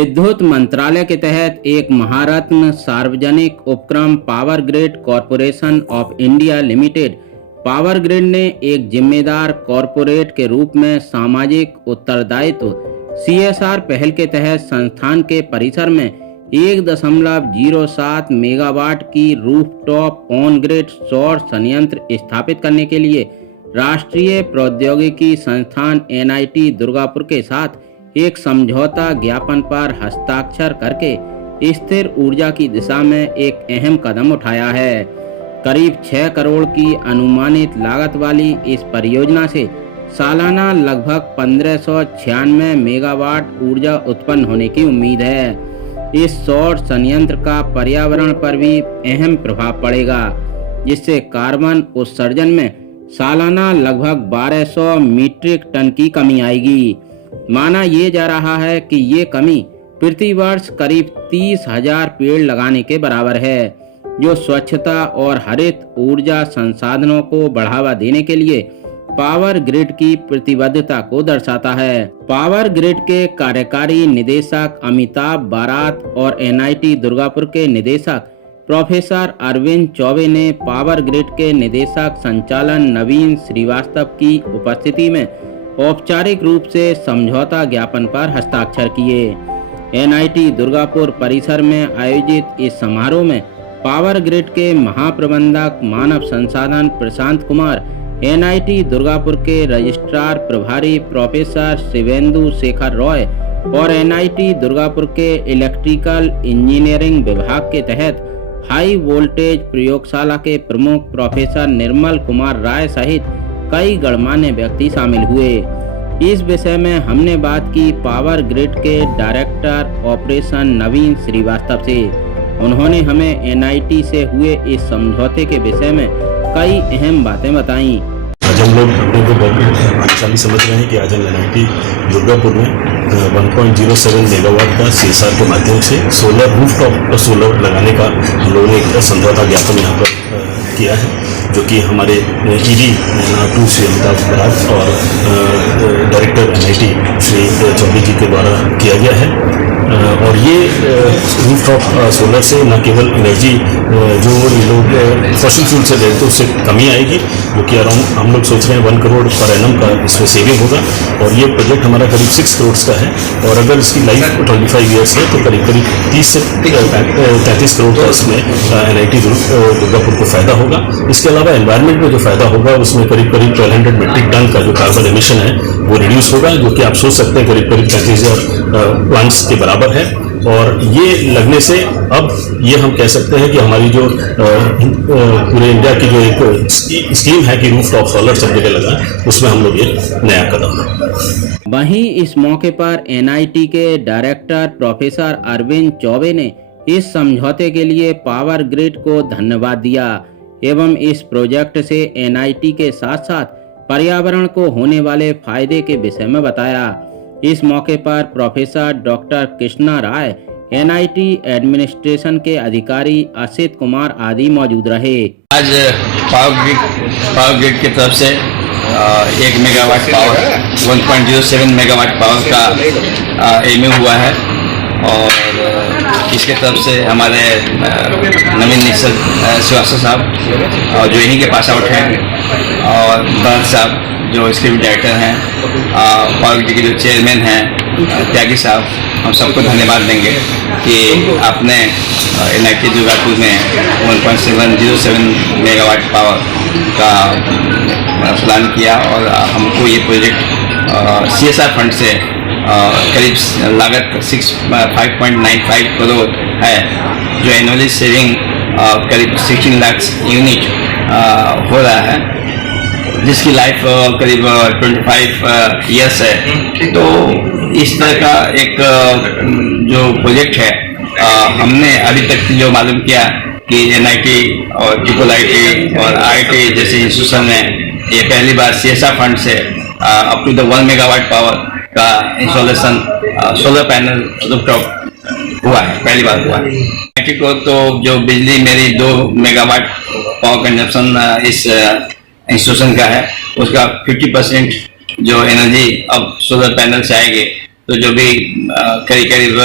विद्युत मंत्रालय के तहत एक महारत्न सार्वजनिक उपक्रम power grid corporation of India limited power grid ने एक जिम्मेदार कॉरपोरेट के रूप में सामाजिक उत्तरदायित्व CSR पहल के तहत संस्थान के परिसर में 1.07 मेगावाट की रूफटॉप ऑन ग्रिड सौर संयंत्र स्थापित करने के लिए राष्ट्रीय प्रौद्योगिकी संस्थान NIT दुर्गापुर के साथ एक समझौता ज्ञापन पर हस्ताक्षर करके स्थिर ऊर्जा की दिशा में एक अहम कदम उठाया है। करीब 6 करोड़ की अनुमानित लागत वाली इस परियोजना से सालाना लगभग 1596 मेगावाट ऊर्जा उत्पन्न होने की उम्मीद है। इस सौर संयंत्र का पर्यावरण पर भी अहम प्रभाव पड़ेगा, जिससे कार्बन उत्सर्जन में सालाना लगभग 1200 मीट्रिक टन की कमी आएगी। माना ये जा रहा है कि ये कमी प्रति वर्ष करीब 30,000 पेड़ लगाने के बराबर है, जो स्वच्छता और हरित ऊर्जा संसाधनों को बढ़ावा देने के लिए पावर ग्रिड की प्रतिबद्धता को दर्शाता है। पावर ग्रिड के कार्यकारी निदेशक अमिताभ बारात और NIT दुर्गापुर के निदेशक प्रोफेसर अरविंद चौबे ने पावर ग्रिड के निदेशक संचालन नवीन श्रीवास्तव की उपस्थिति में औपचारिक रूप से समझौता ज्ञापन पर हस्ताक्षर किए। NIT दुर्गापुर परिसर में आयोजित इस समारोह में पावर ग्रिड के महाप्रबंधक मानव संसाधन प्रशांत कुमार, NIT दुर्गापुर के रजिस्ट्रार प्रभारी प्रोफेसर शिवेंदु शेखर रॉय और NIT दुर्गापुर के इलेक्ट्रिकल इंजीनियरिंग विभाग के तहत हाई वोल्टेज प्रयोगशाला के प्रमुख प्रोफेसर निर्मल कुमार राय सहित कई गणमान्य व्यक्ति शामिल हुए। इस विषय में हमने बात की पावर ग्रिड के डायरेक्टर ऑपरेशन नवीन श्रीवास्तव से। उन्होंने हमें NIT से हुए इस समझौते के विषय में कई अहम बातें बताई। आज हम लोग अपने को बहुत भाग्यशाली समझ रहे हैं कि आज हम NIT दुर्गापुर में 1.07 मेगावाट का CSR के माध्यम से सोलर रूफटॉप सोलर लगाने का हम लोगों ने एक समझौता ज्ञापन यहाँ पर किया है, जो कि हमारे ED NR2 श्री अमिताभ बरात और डायरेक्टर NIT श्री चौबे जी के द्वारा किया गया है। और ये रूफटॉप सोलर से न केवल एनर्जी जो ये लोग फॉसिल फ्यूल से देते हैं उससे कमी आएगी, जो कि अराउंड हम लोग सोच रहे हैं 1 करोड़ पर एनम का इसमें सेविंग होगा। और ये प्रोजेक्ट हमारा करीब 6 करोड़ का है, और अगर इसकी लाइफ 25 ईयर्स है तो करीब 30 से 33 करोड़ का इसमें NIT दुर्गापुर को फायदा होगा। इसके अलावा एनवायरनमेंट में जो फायदा होगा उसमें करीब 1200 मेट्रिक टन का जो कार्बन एमिशन है वो रिड्यूस होगा, जो कि आप सोच सकते हैं करीब 35,000 प्लांट्स के बराबर है। और ये लगने से अब ये हम कह सकते हैं कि हमारी जो पूरे इंडिया की जो एक स्कीम है कि रूफटॉप सोलर सब जगह लगा, उसमें हम लोग ये नया कदम है। वहीं इस मौके पर NIT के डायरेक्टर प्रोफेसर अरविंद चौबे ने इस समझौते के लिए पावर ग्रिड को धन्यवाद दिया एवं इस प्रोजेक्ट से NIT के साथ साथ पर्यावरण को होने वाले फायदे के विषय में बताया। इस मौके पर प्रोफेसर डॉक्टर कृष्णा राय, NIT एडमिनिस्ट्रेशन के अधिकारी असित कुमार आदि मौजूद रहे। आज पावर ग्रिड की तरफ से 1 मेगावाट पावर 1.07 मेगावाट पावर का एमयू हुआ है, और इसके तरफ से हमारे नवीन निश्चल श्रीवास्तव साहब और जो यहीं के पास आउट हैं, और भरत साहब जो इसके भी डायरेक्टर हैं, पावर ग्रिड के जो चेयरमैन हैं त्यागी साहब, हम सबको धन्यवाद देंगे कि आपने NIT दुर्गापुर में 1.707 मेगावाट पावर का प्लान किया, और हमको ये प्रोजेक्ट CSR फंड से करीब लागत 5.95 करोड़ है, जो एनुअली सेविंग करीब 16 लाख यूनिट हो रहा है, जिसकी लाइफ करीब 25 ईयर्स है। तो इस तरह का एक जो प्रोजेक्ट है, हमने अभी तक जो मालूम किया कि NIT और IIT और IIT जैसे इंस्टीट्यूशन में ये पहली बार CSR फंड से up to the 1 megawatt power का इंस्टॉलेशन सोलर पैनल रूफटॉप हुआ है, पहली बार हुआ है। NIT को तो जो बिजली मेरी 2 मेगावाट पावर कंजप्शन इस इंस्टीट्यूशन का है, उसका 50% जो एनर्जी अब सोलर पैनल से आएगी, तो जो भी करीब करीब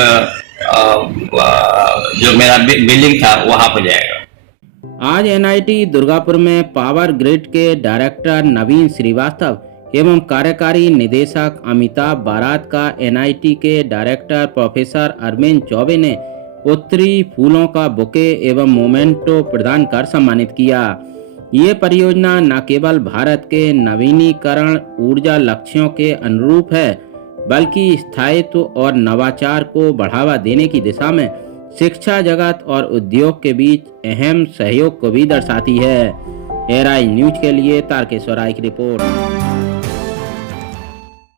जो मेरा बिल्डिंग था वहाँ पर जाएगा। आज एनआईटी दुर्गापुर में पावर ग्रिड के डायरेक्टर नवीन श्रीवास्तव एवं कार्यकारी निदेशक अमिताभ बारात का एनआईटी के डायरेक्टर प्रोफेसर अरविंद चौबे ने उत्तरी फूलों का बुके एवं मोमेंटो प्रदान कर सम्मानित किया। ये परियोजना न केवल भारत के नवीनीकरण ऊर्जा लक्ष्यों के अनुरूप है, बल्कि स्थायित्व और नवाचार को बढ़ावा देने की दिशा में शिक्षा जगत और उद्योग के बीच अहम सहयोग को भी दर्शाती है। एआरआई न्यूज के लिए तारकेश्वर राय की रिपोर्ट।